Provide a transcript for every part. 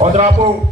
Au drapeau.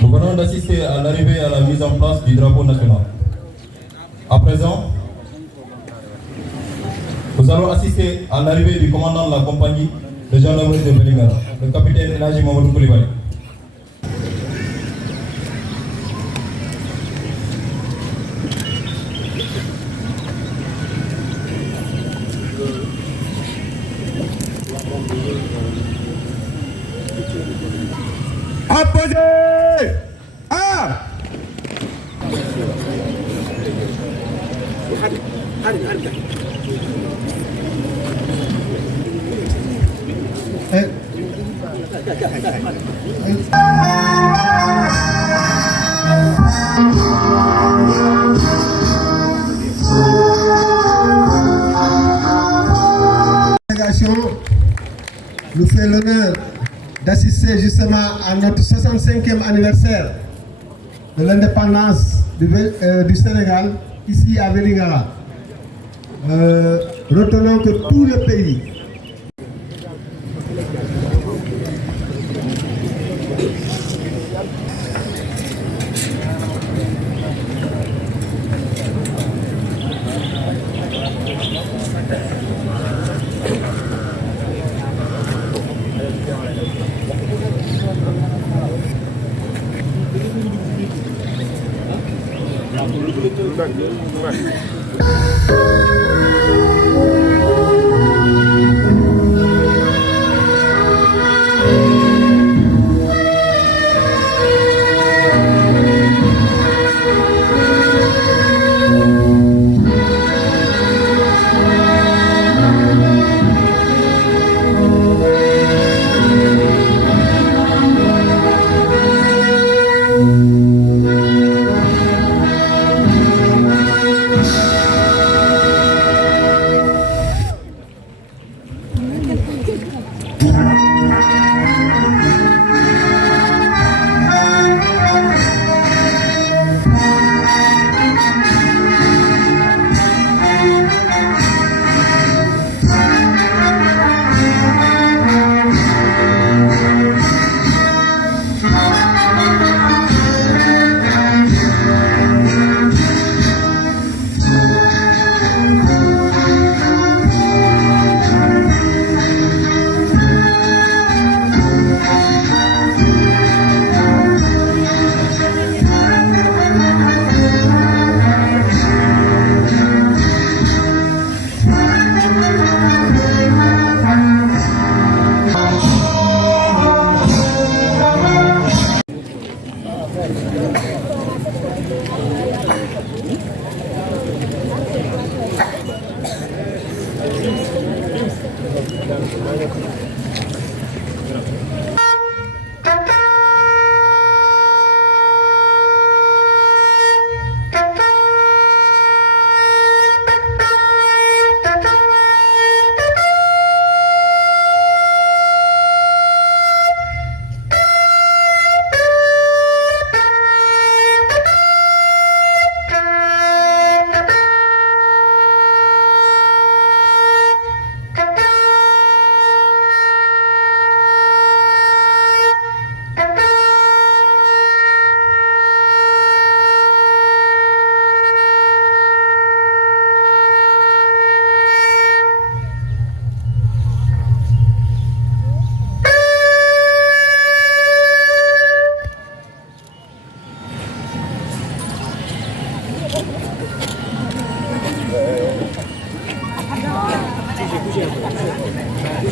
Nous venons d'assister à l'arrivée et à la mise en place du drapeau national. À présent, nous allons assister à l'arrivée du commandant de la compagnie de gendarmerie de Vélingara, le capitaine Elhaji Mamadou Koulibaly. Apposé. Ah. Nous fait l'honneur d'assister justement à notre 65e anniversaire de l'indépendance du Sénégal, ici à Vélingara. Retenons que tout le pays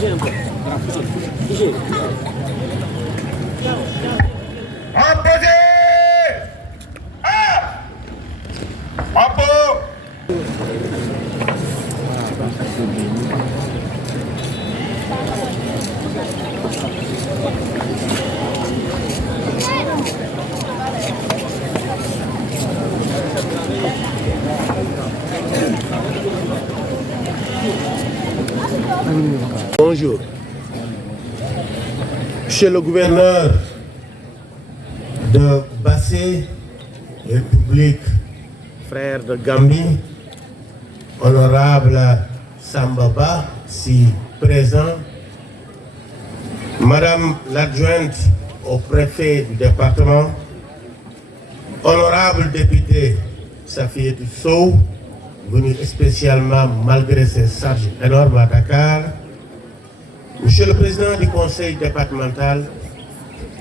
Opposé. Oppo. Bonjour. Monsieur le gouverneur de Bassé, République, frère de Gambie, honorable Sambaba, si présent, Madame l'adjointe au préfet du département, honorable député Safiatou Sow, venu spécialement malgré ses charges énormes à Dakar, Monsieur le président du conseil départemental,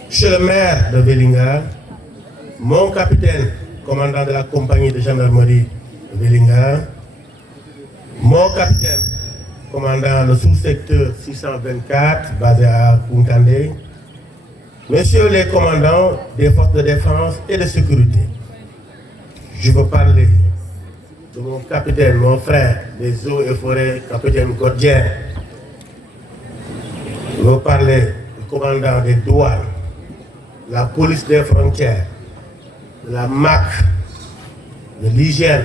Monsieur le maire de Vélingara, mon capitaine, commandant de la compagnie de gendarmerie de Vélingara, mon capitaine, commandant le sous-secteur 624, basé à Kunkandé, Messieurs les commandants des forces de défense et de sécurité, je veux parler de mon capitaine, mon frère des eaux et forêts, capitaine Gordien. Je veux parler du commandant des douanes, de la police des frontières, de la MAC, de l'hygiène,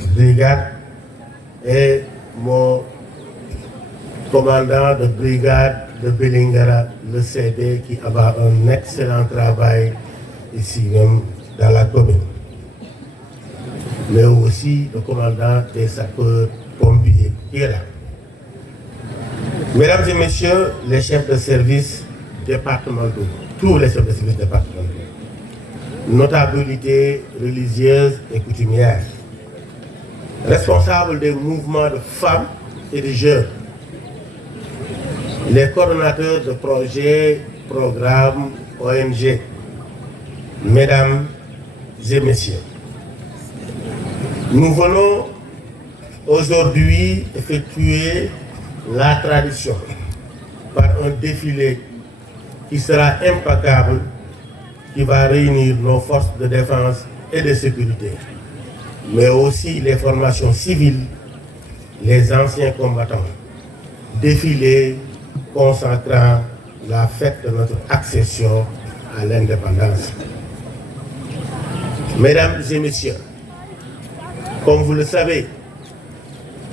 de brigade et mon commandant de brigade de Vélingara, le CD, qui a un excellent travail ici même dans la commune. Mais aussi le commandant des sapeurs-pompiers qui est là. Mesdames et messieurs, les chefs de service départementaux, tous les chefs de service départementaux, notabilités religieuses et coutumières, responsables des mouvements de femmes et de jeunes, les coordonnateurs de projets, programmes, ONG, mesdames et messieurs, nous venons aujourd'hui effectuer la tradition par un défilé qui sera impeccable, qui va réunir nos forces de défense et de sécurité, mais aussi les formations civiles, les anciens combattants. Défilé consacrant la fête de notre accession à l'indépendance. Mesdames et messieurs, comme vous le savez,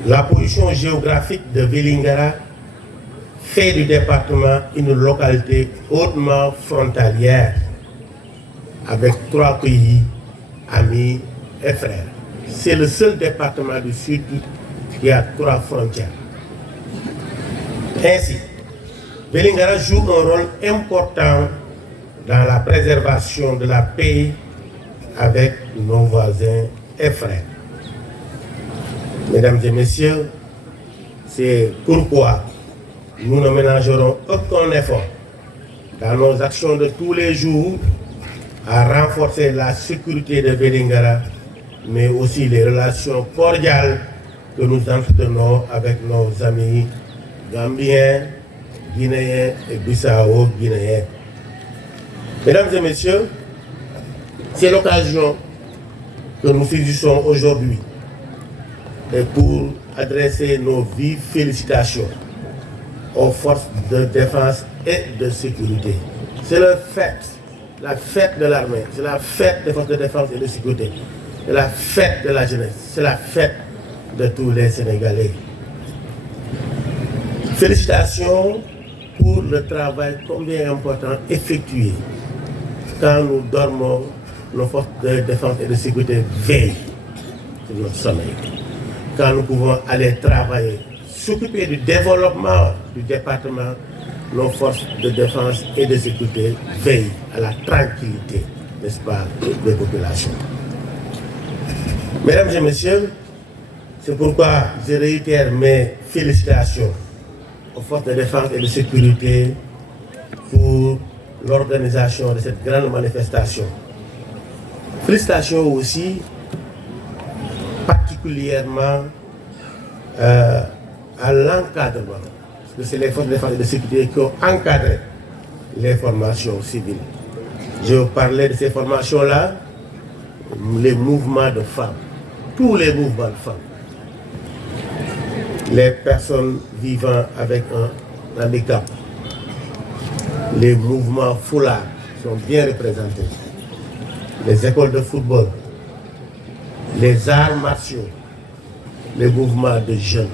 la position géographique de Vélingara fait du département une localité hautement frontalière avec 3 pays, amis et frères. C'est le seul département du Sud qui a 3 frontières. Ainsi, Vélingara joue un rôle important dans la préservation de la paix avec nos voisins et frères. Mesdames et messieurs, c'est pourquoi nous ne ménagerons aucun effort dans nos actions de tous les jours à renforcer la sécurité de Vélingara, mais aussi les relations cordiales que nous entretenons avec nos amis gambiens, guinéens et bissau-guinéens. Mesdames et messieurs, c'est l'occasion que nous saisissons aujourd'hui et pour adresser nos vives félicitations aux forces de défense et de sécurité. C'est la fête de l'armée, c'est la fête des forces de défense et de sécurité, c'est la fête de la jeunesse, c'est la fête de tous les Sénégalais. Félicitations pour le travail combien important effectué. Quand nous dormons, nos forces de défense et de sécurité veillent sur notre sommeil. Quand nous pouvons aller travailler, s'occuper du développement du département, nos forces de défense et de sécurité veillent à la tranquillité, n'est-ce pas, des populations. Mesdames et messieurs, c'est pourquoi je réitère mes félicitations aux forces de défense et de sécurité pour l'organisation de cette grande manifestation. Félicitations aussi particulièrement à l'encadrement, que c'est les forces de défense et de sécurité qui ont encadré les formations civiles. Je parlais de ces formations-là, les mouvements de femmes, tous les mouvements de femmes, les personnes vivant avec un handicap, les mouvements foulards sont bien représentés, les écoles de football, les arts martiaux, les mouvements de jeunes.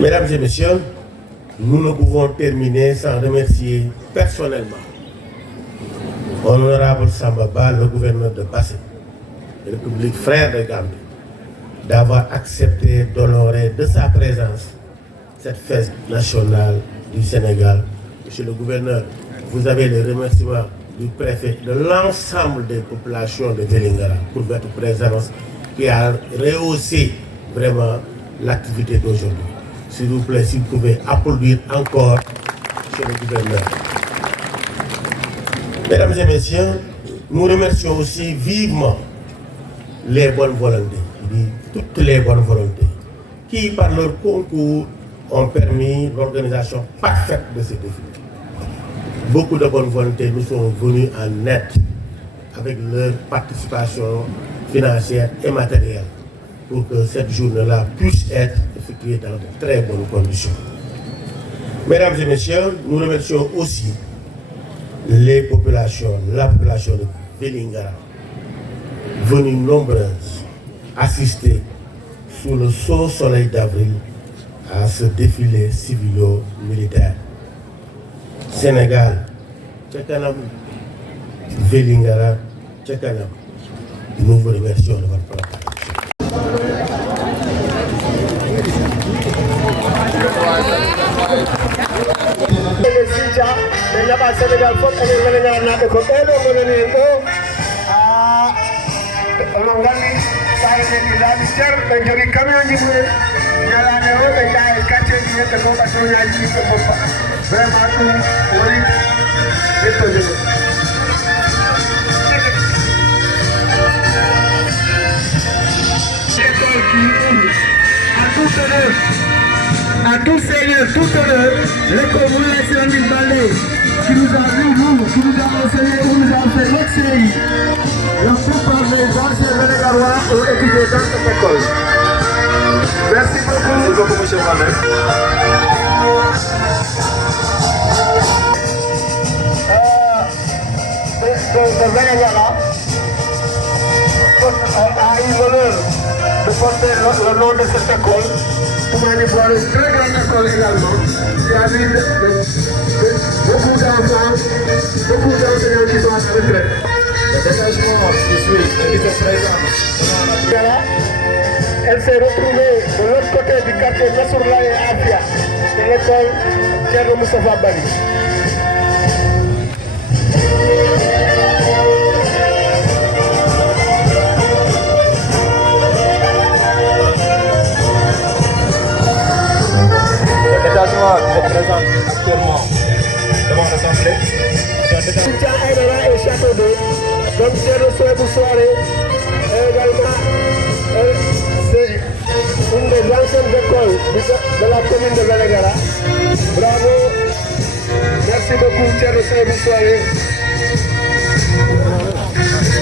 Mesdames et messieurs, nous ne pouvons terminer sans remercier personnellement Honorable Samba Ba, le gouverneur de Basse, République frère de Gambie, d'avoir accepté d'honorer de sa présence cette fête nationale du Sénégal. Monsieur le gouverneur, vous avez les remerciements du préfet, de l'ensemble des populations de Vélingara pour votre présence qui a rehaussé vraiment l'activité d'aujourd'hui. S'il vous plaît, si vous pouvez applaudir encore, monsieur le gouverneur. Mesdames et messieurs, nous remercions aussi vivement les bonnes volontés, toutes les bonnes volontés, qui par leur concours ont permis l'organisation parfaite de ce défi. Beaucoup de bonnes volontés nous sont venues en aide avec leur participation financière et matérielle pour que cette journée-là puisse être effectuée dans de très bonnes conditions. Mesdames et messieurs, nous remercions aussi les populations, la population de Vélingara, venues nombreuses, assister sous le saut soleil d'avril à ce défilé civilo-militaire. Sénégal, Tchakanam, Vélingara, Tchakanam, nous vous remercions de votre participation. Sénégal fof enen Vélingara naɓe ko ɓeɗo gonani en ɗo onon nganndi saheneɗi laaɓi cer ɓe jogii camion ji mumen ñalade o ɓe jaha e quartier ji yimɓe fof ɓa toñaji yimɓe boppa vraiment ɗum woni ɓettodeɗo école qui ouvre à tout honneur, à tout seigneur, tout honneur, l'école Moulay Sirandine Baldé qui nous a vu, nous, qui nous a enseigné, où nous a fait l'excellence. La plupart des anciens Vénégarois ont étudié dans cette école. Merci beaucoup. Merci beaucoup, monsieur Mohamed. De Vélingara a eu l'honneur de porter le nom de cette école. Toumani Boire, une très grande école également, qui a vu beaucoup d'enfants, beaucoup d'enseignants qui sont à la retraite. Le dégagement qui suit est vice-président. Elle s'est retrouvée de l'autre côté du quartier Nassourla et Afia, de l'école Thierno Moustapha Bali. Qui se présente actuellement devant l'Assemblée. Cynthia Aïdara et Château d'Eau, donc c'est le soir soirée, et également c'est une des anciennes écoles de la commune de Vélingara. Bravo, merci beaucoup Thierno Sow soirée.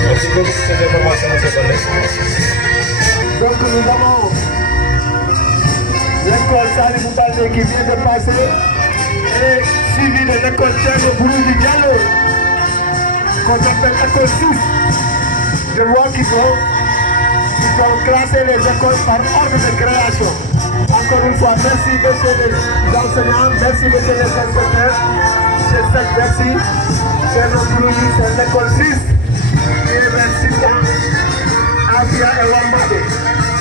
Merci beaucoup pour ces informations, monsieur Baldé. Donc nous avons l'école Salimou Baldé qui vient de passer et suivi de l'école Thierno Bouroudi Diallo qu'on appelle école 6. Je vois qu'ils ont classé les écoles par ordre de création. Encore une fois, merci monsieur les enseignants, merci monsieur les inspecteurs, monsieur Sec, merci. Thierno Bouroudi, c'est l'école 6 qui est vers 6 ans. Afia et Wambade,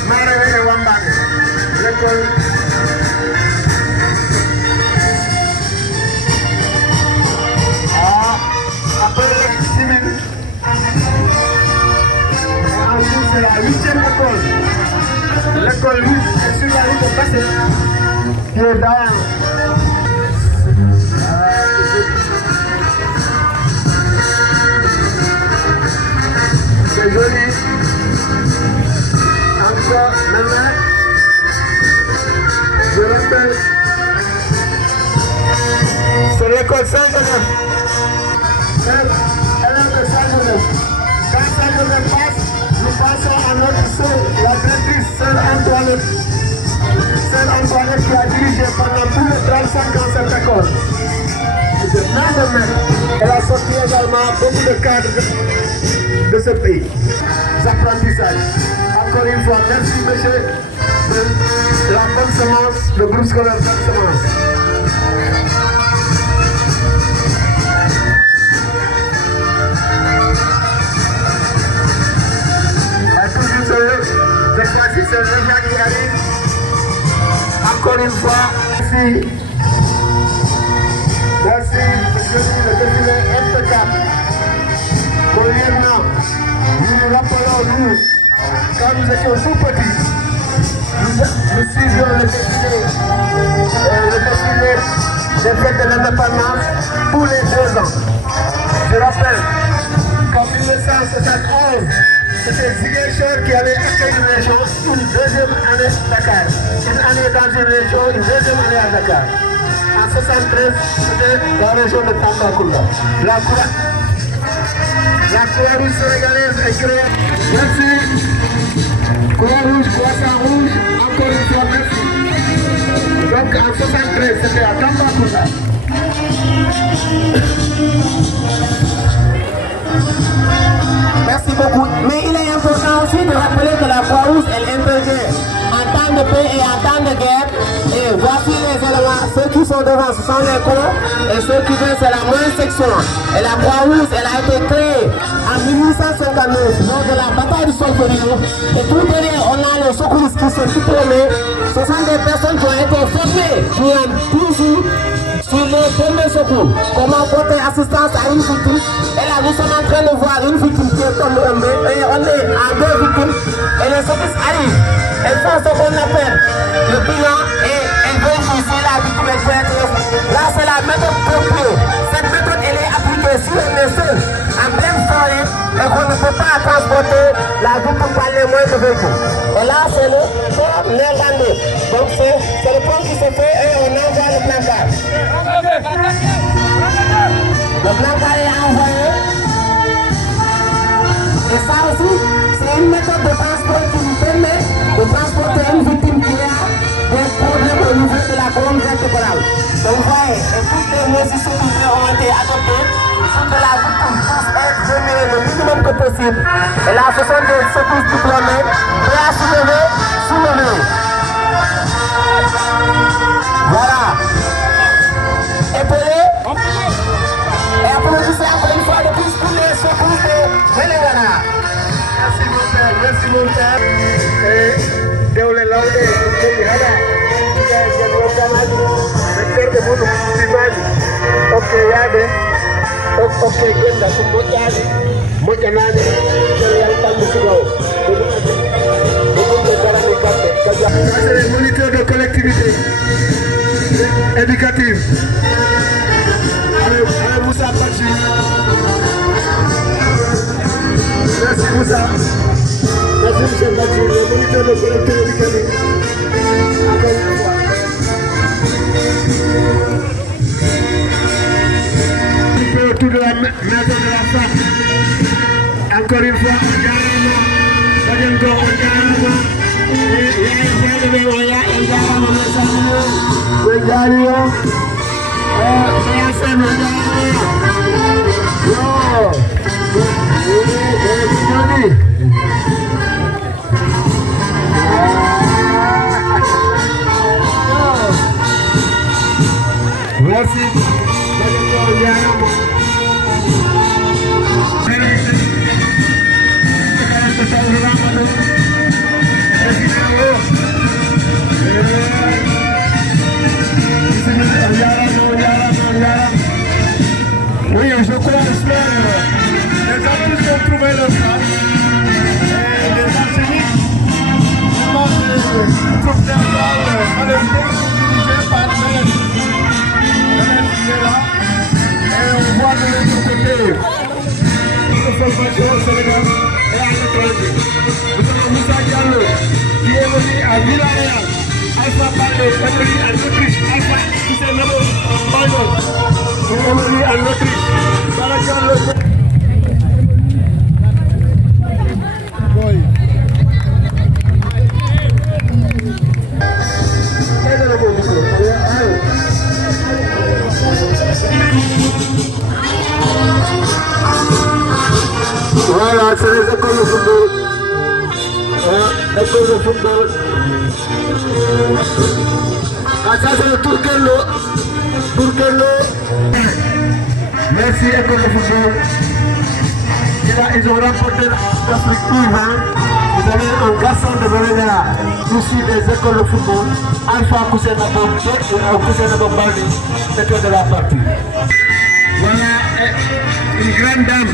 Marewe et Wambade. L'école après le civil. Et ensuite c'est la 8e école. L'école 8 est sur la rue de Bassé, qui est dans c'est joli. Encore maintenant, je rappelle l'école Saint-Joseph. Élève de Saint-Joseph. Quand Saint-Joseph passe, nous passons à notre sœur, la directrice, sœur Antoinette. Sœur Antoinette qui a dirigé pendant plus de 35 ans cette école. Elle a sorti également beaucoup de cadres de ce pays. Apprentissages. Encore une fois, merci monsieur de la bonne semence, le groupe scolaire bonne semence. Cette fois-ci, c'est le gens qui arrive. Encore une fois, merci. Merci, monsieur le défilé impeccable. Pour lieutenant, nous nous rappelons, nous, quand nous étions tout petits, nous suivions le défilé des fêtes de l'indépendance tous les 2 ans. Je rappelle qu'en 1971, c'était Ziguinchor qui avait accueilli une région, une deuxième année Dakar. Une année dans une région, une deuxième année à Dakar. En 1973, c'était la région de Tambacounda. La Croix-Rouge sénégalaise est créée. Merci. Croix-Rouge, Croissant-Rouge, encore une fois, merci. Donc en 1973, c'était à Tambacounda. Merci beaucoup. Mais il est important aussi de rappeler que la Croix-Rouge, elle intervient en temps de paix et en temps de guerre. Et voici les éléments. Ceux qui sont devant, ce sont les colons. Et ceux qui viennent, c'est la moyenne section. Et la Croix-Rouge, elle a été créée en 1859 lors de la bataille du Solferino. Et tout derrière, on a les secouristes qui sont diplômés. Ce sont des personnes qui ont été formées, qui ont toujours sur les premiers secours, comment porter assistance à une victime. Et là, nous sommes en train de voir une victime qui est tombée et on est à 2 victimes. Et les secouristes arrivent. Elles font ce qu'on appelle le bilan et elles vérifient si la victime est faite. Là, c'est la méthode pompier. Cette méthode, elle est appliquée si on est seul, en pleine forêt, et qu'on ne peut pas transporter la victime par les moyens de véhicule. Et là, c'est le pont néerlandais. Donc, c'est le pont qui se fait et on envoie le placard. Le placard est envoyé. Et ça aussi, c'est une méthode de transport qui nous permet de transporter une victime qui a des problèmes au niveau de la colonne vertébrale. Donc vous voyez, toutes les mesures sécuritaires ont été adoptées pour que la victime puisse être remuée le minimum que possible. Et là, ce sont des secours diplômés, prêts à soulever. Voilà. Épaulé. Et applaudissez encore une fois de plus pour les secours de Vélingara. Merci mon père, merci mon père. Et Deole Laude, Hada, Victor de Boudou, Simani, ok Yade, ok Genda, Mojani, Mojanani, Jerial Tambusigo, c'est les moniteurs de collectivité éducative. Allez Moussa Pachi. Merci Moussa. Merci M. Pachi, le moniteur de collectivité éducative. Encore une fois. Un peu autour de la maison de la femme. Encore une fois, on garde. Bajenko, on garde. Merci. Oui, je crois, j'espère. Les artistes ont trouvé leur place. Et les enseignants, vraiment des troupes théâtrales palestiniennes dirigées par Mélène. Mélène qui est là. Et on voit de l'autre côté une formation au Sénégal et à l'étranger. Nous avons Moussa Diallo qui est venu à Villarreal. Alpha Baldé est venu à l'Autriche. Alpha qui s'est nommé en Baldé. Il évolue en Autriche. Voilà, c'est les écoles de football. École de football. Ah, ça c'est le Tourkello. Merci école de football. Ils ont remporté l'Afrique U20. Vous avez un garçon de Belenga, ici des écoles de football. Alpha Koussenabo Baldi, c'était de la partie. Voilà une grande dame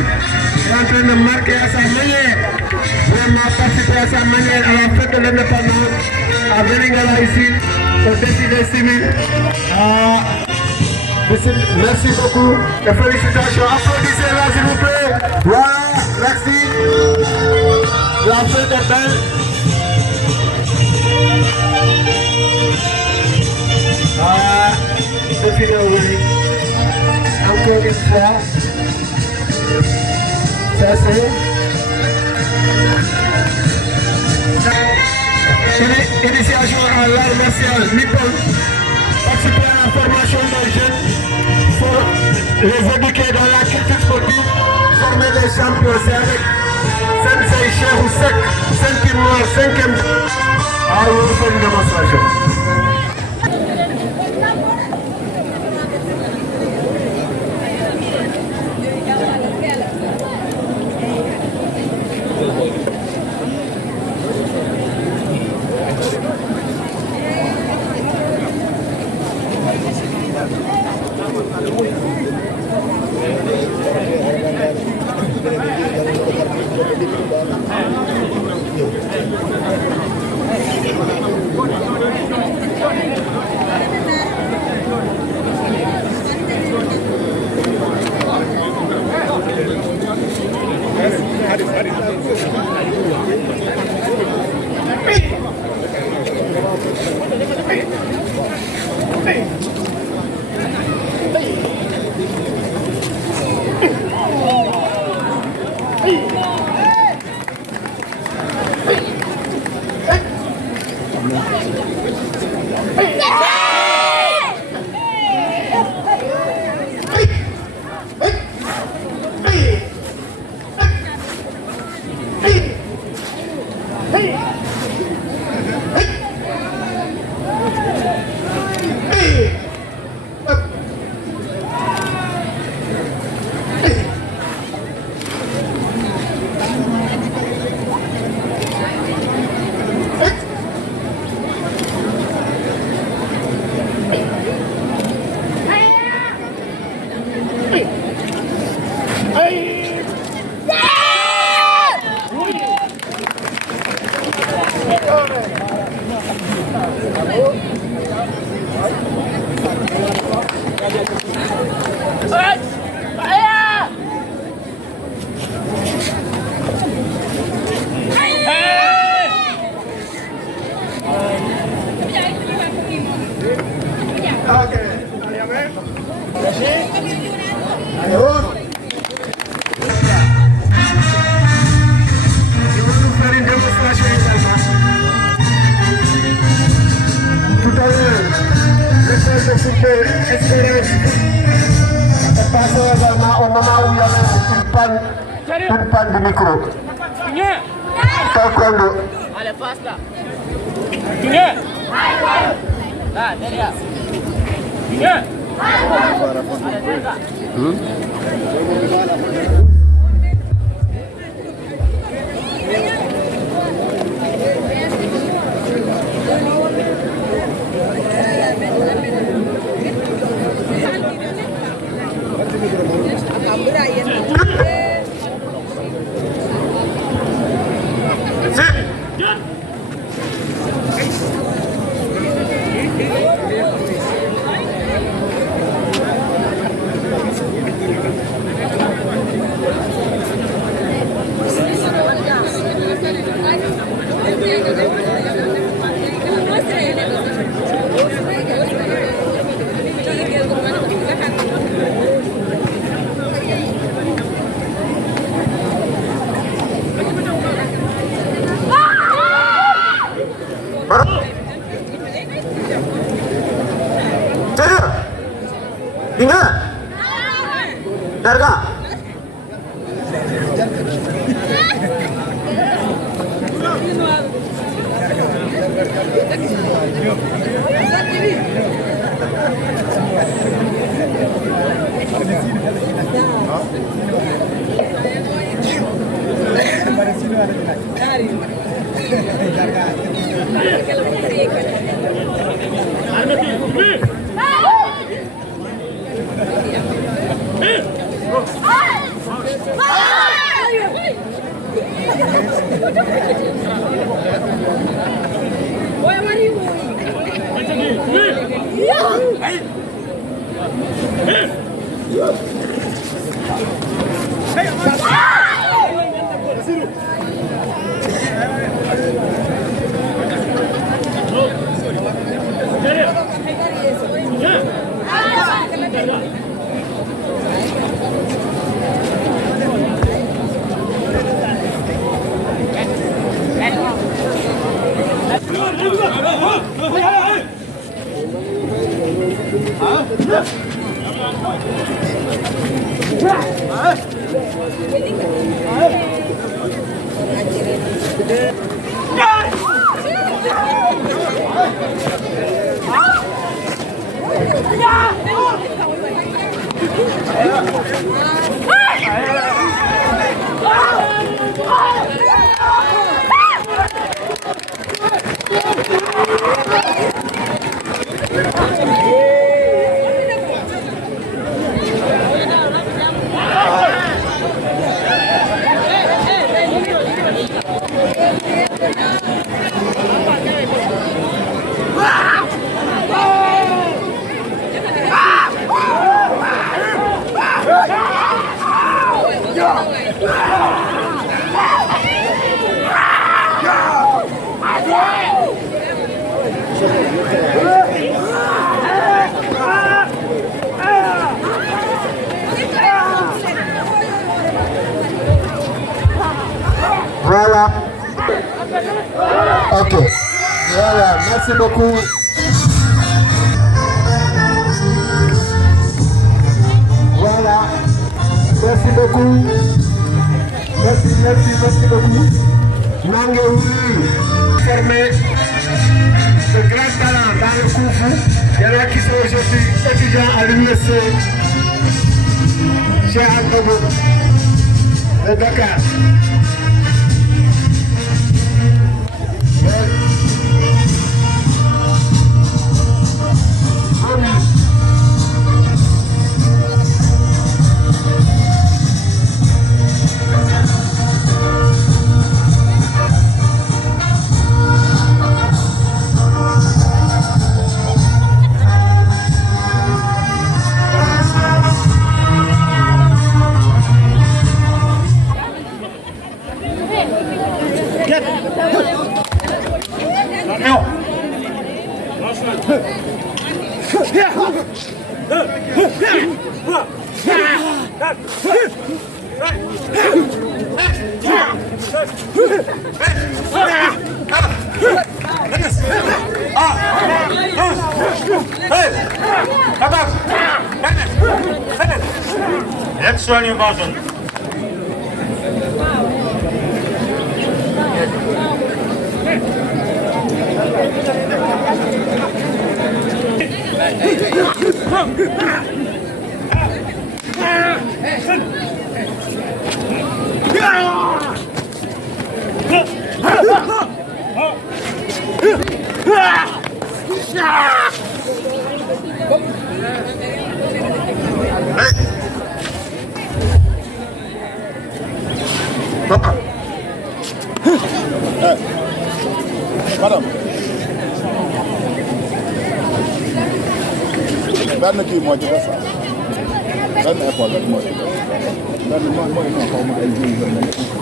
qui est en train de marquer à sa manière, vraiment participer à sa manière à la fête de l'indépendance à Vélingara ici, au défilé civil. Merci beaucoup et félicitations. Applaudissez-la s'il vous plaît. Voilà, merci. La fête est belle. Défilé aujourd'hui. Encore une fois. Ça c'est initiation à l'art martial Nippon. Participer à la formation des jeunes pour les éduquer dans la culture sportive, former des champions. C'est avec Sensei Cheikh Seck, 5e noir, 5e. Ah, on va faire une démonstration. Une panne de micro. Allez, passe là. Là, derrière. Darga. Voilà. Ok. Voilà, merci beaucoup. Voilà. Merci beaucoup. Merci beaucoup. Mangueoui, formé de grands talents dans le Koufou. Il y en a qui sont aujourd'hui étudiants à l'université Cheikh Anta Diop de Dakar. Next one, you person. Madame, benn kii moo ci des benn école rek moo ci des benn mooy xaw ma ay jiw yu bëri.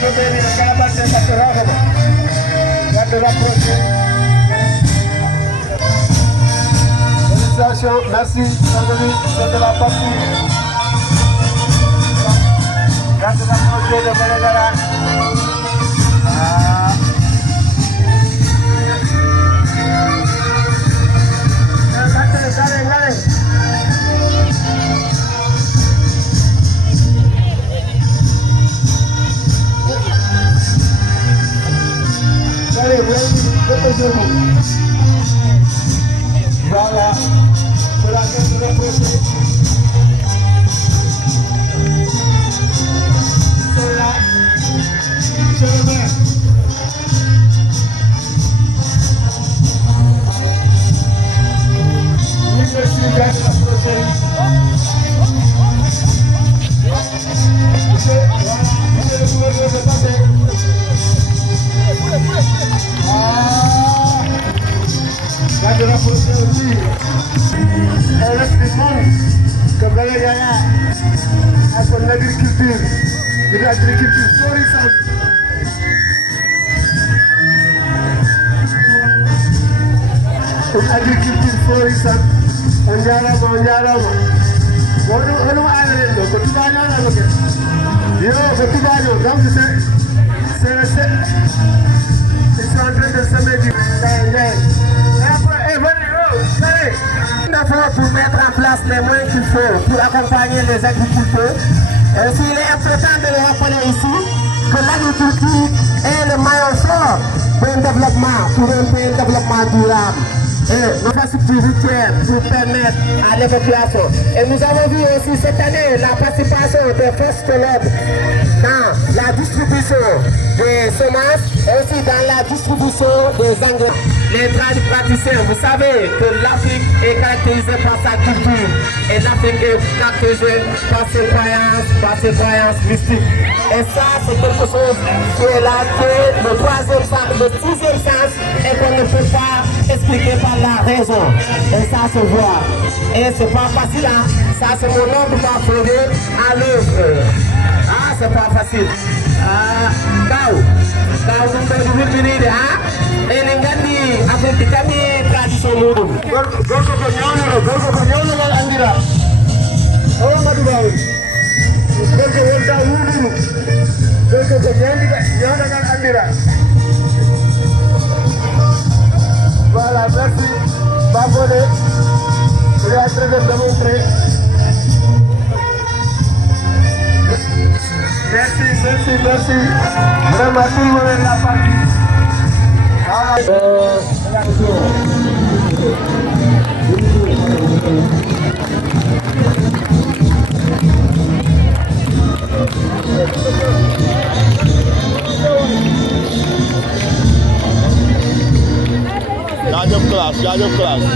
Beni, le calabat de Sakuragama. Garde rapprocher. Félicitations, merci, bienvenue, c'est de la partie. Garde rapprocher de Benegara. Voilà, c'est la fin de la procès. C'est là, monsieur le maire. Monsieur le maire de la procès. Monsieur le gouverneur de passer. Garde la procès aussi. Elle reste du monde que Belegara a son agriculture. Une agriculture florissante. Une agriculture florissante. On jarama. On a ko tubaño na ko. Yo, ko tubaño. Donc c'est ils sont en train de semer du pour mettre en place les moyens qu'il faut pour accompagner les agriculteurs. Et aussi, il est important de le rappeler ici que l'agriculture est le maillon fort d'un développement, pour un développement durable. Et nos infrastructures routières pour permettre à l'évacuation. Et nous avons vu aussi cette année la participation des forces de l'ordre dans la distribution des semences et aussi dans la distribution des engrais. Les tradipraticiens, vous savez que l'Afrique est caractérisée par sa culture et l'Afrique est caractérisée par ses croyances mystiques. Et ça, c'est quelque chose qui est là, qui est le troisième sens, le sixième sens et qu'on ne peut pas expliquer par la raison. Et ça se voit. Et c'est pas facile, hein? Ça, c'est mon nom pour pas frauder à l'œuvre. Ah, c'est pas facile. Vous pouvez venir, hein? Et les gars, avec les tradition lourdes. Voilà, merci. Babonné. Vous êtes en train de démontrer. Merci. Vraiment, tout le monde est la partie. Jaajëf classe.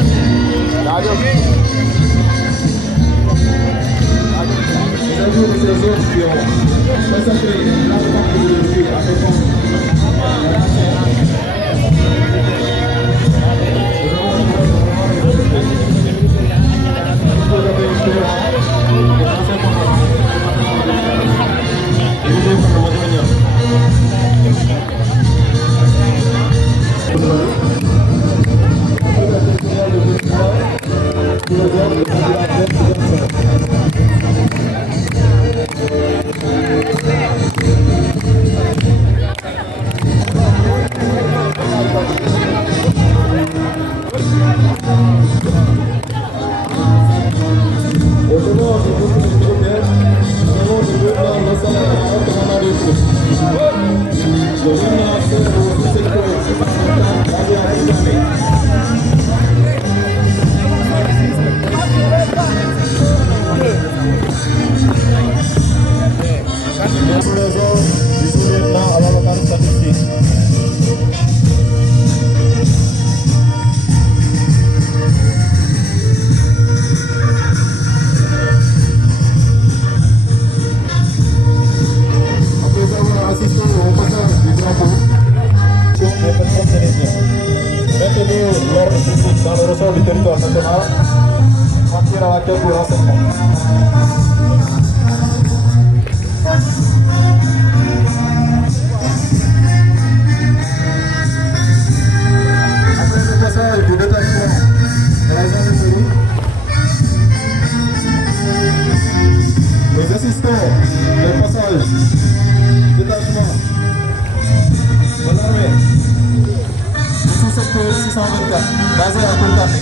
secteur 624, basé à Koulkane.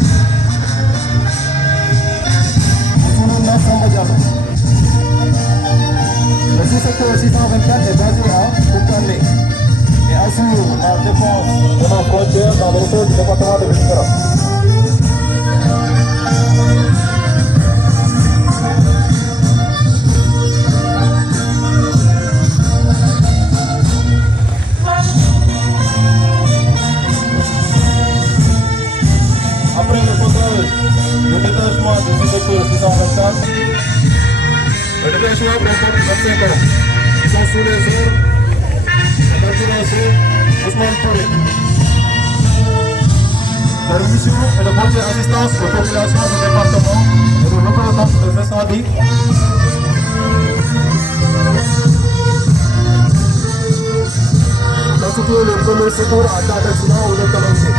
Son nom est Samba Diallo. Le sous-secteur 624 est basé à Koulkane et assure la défense de nos frontières dans le ressort du département de Vélingara. Après le passage du détachement du secteur 624, le détachement comporte 25 hommes. Ils sont sous les ordres de l'adjudant Ousmane Touré. Leur mission est de porter assistance aux populations du département et de représenter les incendies. Constituer le premier secours en cas d'accident ou de calamité.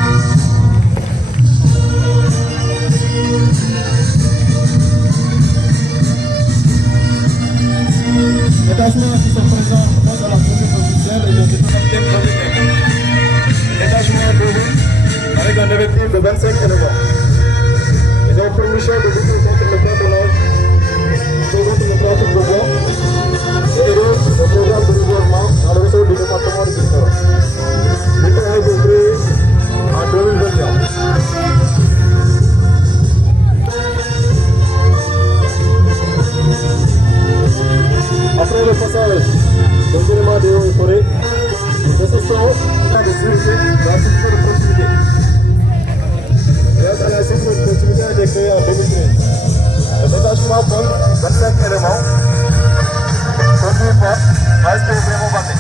Les détachements qui sont présents face à la police officielle et le capitaine Robin. Détachement de avec un effectif de 25 éléments. Ils ont pour mission de lutter contre le patronage, contre le trafic de bois et aider le programme de gouvernement dans le ressort du département de Vélingara. L'État a été créé en 2021. Après le passage des éléments de eau et forêt, nous assistons à des sécurité dans la structure de proximité. Grâce à la structure de proximité a été créée en 2013. Le détachement compte 25 éléments conduits par ASP Vraiment Baté.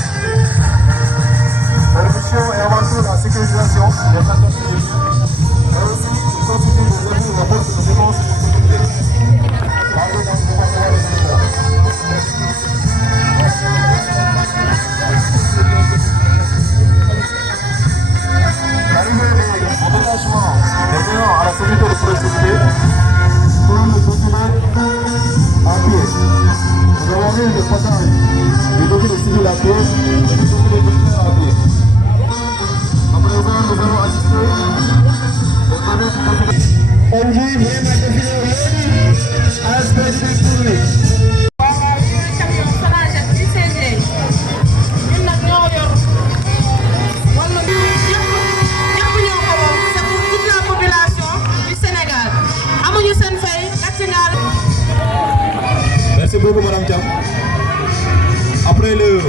Leur mission est avant tout la sécurisation des personnes civiles, mais aussi de constituer des avis de la force de défense et de sécurité. Basé dans le département de Vélingara. L'arrivée des détachements des géants à la sécurité de proximité pour le document à pied. Nous avons vu le passage du document civil à pied et du document militaire à pied. À présent, nous allons assister au début du document. On dit même à définir aspect public. Merci beaucoup, Madame Thiam. Après le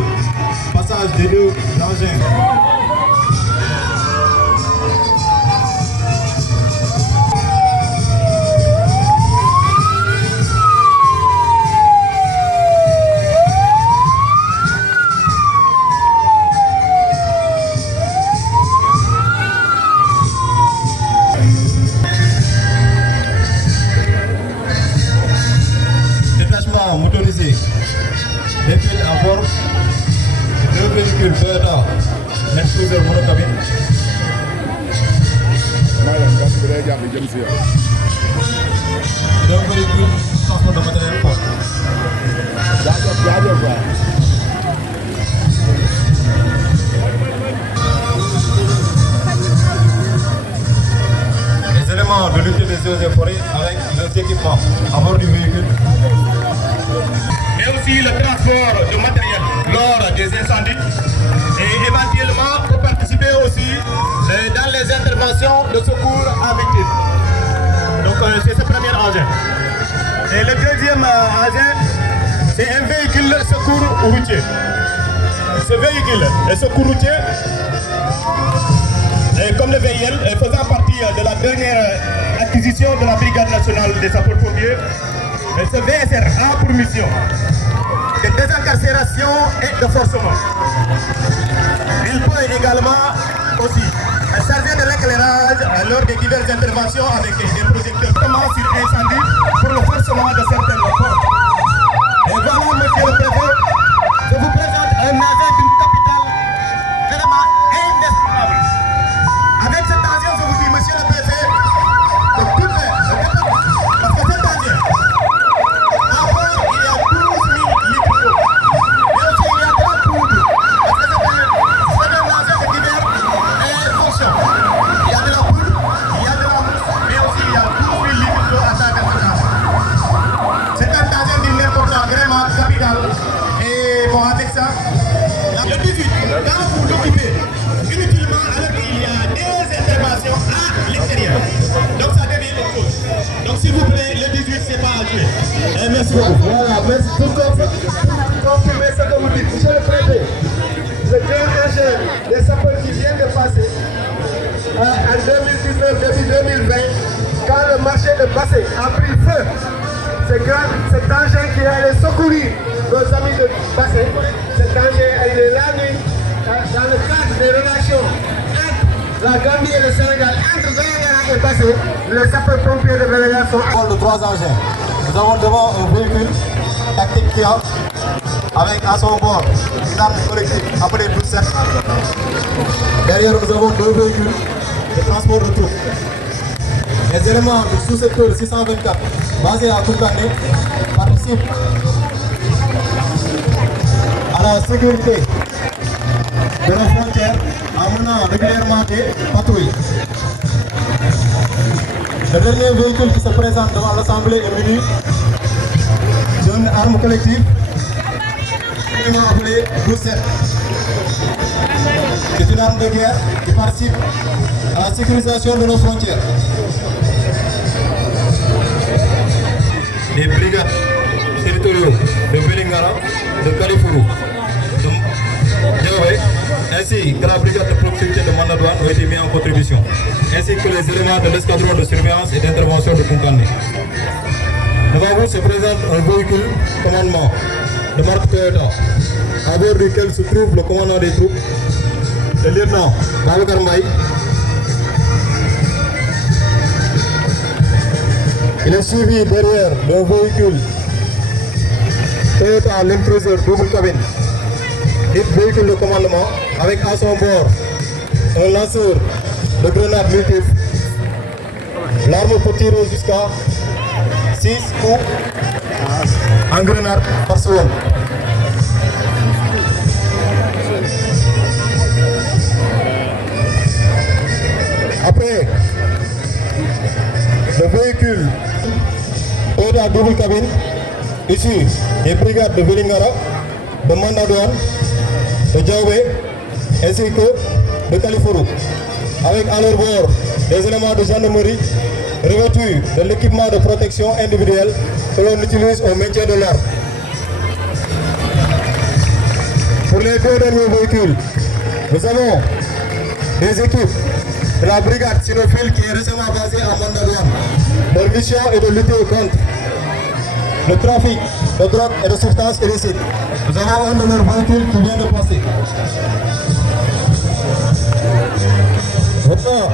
passage des deux engins, motorisé, des piles à bord, deux véhicules Toyota, l'exploser monocabine. Deux véhicules transport de matériel fort. Les éléments de lutte des eaux et forêts avec leurs équipements à bord du véhicule. Mais aussi le transport de matériel lors des incendies et éventuellement pour participer aussi dans les interventions de secours à victimes. Donc c'est ce premier engin. Et le deuxième engin, c'est un véhicule secours routier. Ce véhicule est secours routier, et comme le VIL, faisant partie de la dernière acquisition de la Brigade nationale des sapeurs-pompiers, ce VSR a pour mission de désincarcération et de forcement. Il peut également aussi charger de l'éclairage lors des diverses interventions avec des projecteurs sur incendie pour le forcement de certaines portes. Et voilà, monsieur le préfet, je vous présente un engin d'une capitale vraiment inestimable. Avec cet engin, je vous dis, monsieur le préfet, de tout faire, parce que cet engin, à bord, il y a 12 000 litres d'eau. Mais aussi, il y a 30 poudres, parce que c'est un engin de divers fonctions. Il y a Le 18, quand vous l'occupez inutilement alors qu'il y a des interventions à l'extérieur. Donc ça devient autre chose. Donc s'il vous plaît, le 18, c'est pas à jouer. Merci beaucoup. Voilà, merci pour confirmer ce que vous dites. Monsieur le préfet, le grand enjeu des sapeurs qui vient de passer en 2019, début 2020, quand le marché de Bassé a pris feu, cet engin qui allait secourir nos amis de Bassé, cet engin il est la nuit dans le cadre des relations entre la Gambie et le Sénégal, entre Vélingara et Bassé, les sapeurs-pompiers de Vélingara sont de 3 engins. Nous avons devant un véhicule tactique Kia avec à son bord une arme collective appelée 12-7. Derrière nous avons 2 véhicules de transport de troupes. Les éléments du sous-secteur 624 basés à Koukane participent à la sécurité de nos frontières en menant régulièrement des patrouilles. Le dernier véhicule qui se présente devant l'Assemblée est muni d'une arme collective appelée 12-7. C'est une arme de guerre qui participe à la sécurisation de nos frontières. Les brigades territoriaux de Vélingara, de Kalifourou, de Djawé, ainsi que la brigade de proximité de Mandadouane ont été mis en contribution, ainsi que les éléments de l'escadron de surveillance et d'intervention de Koukane. Devant vous se présente un véhicule commandement de marque Toyota, à bord duquel se trouve le commandant des troupes, le lieutenant Babacar Mbaye. Il est suivi derrière d'un véhicule Toyota Land Cruiser double cabine, dit véhicule de commandement, avec à son bord un lanceur de grenades multiples. L'arme peut tirer jusqu'à 6 coups en grenade par seconde. Après, le véhicule Toyota double cabine issu des brigades de Vélingara, de Mandadouane, de Djawé ainsi que de Kalifourou, avec à leur bord des éléments de gendarmerie revêtus de l'équipement de protection individuelle que l'on utilise au maintien de l'ordre. Pour les 2 derniers véhicules, nous avons des équipes de la brigade cynophile qui est récemment basée à Mandadouane. Leur mission est de lutter contre le trafic de drogue et de substances illicites. Nous avons un de leurs véhicules qui vient de passer. Maintenant,